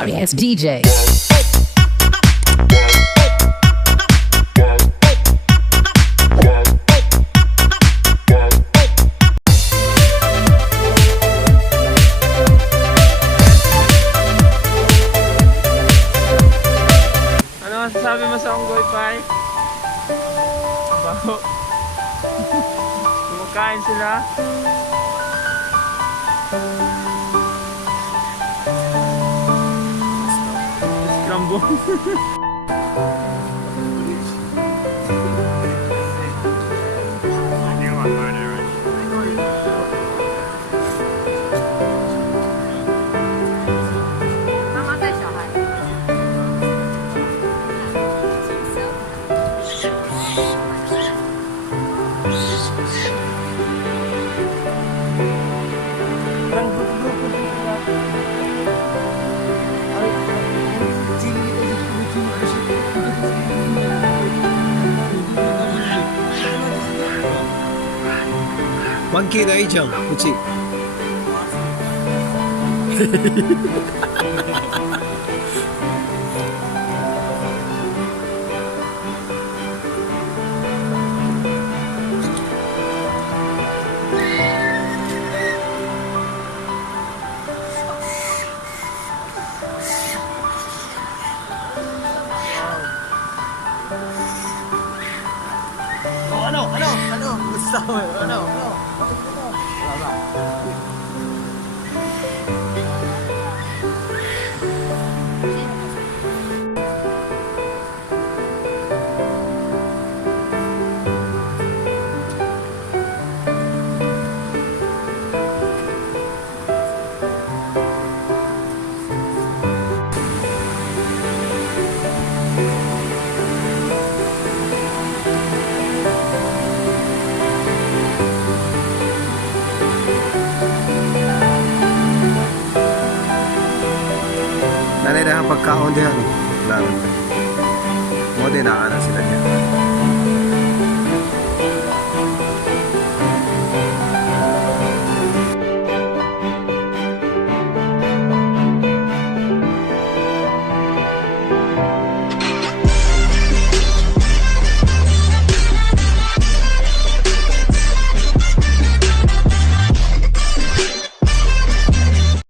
sorry ass DJ. Ano masasabi mo sa unggoy, Pai? Baho. Kumakain sila. Scramble. Monkey がいいじゃん、うち。Ano? Gusto mo yun? Ano? Nanay na ang pagkaon diyan. Lalo. Mo din na sila diyan.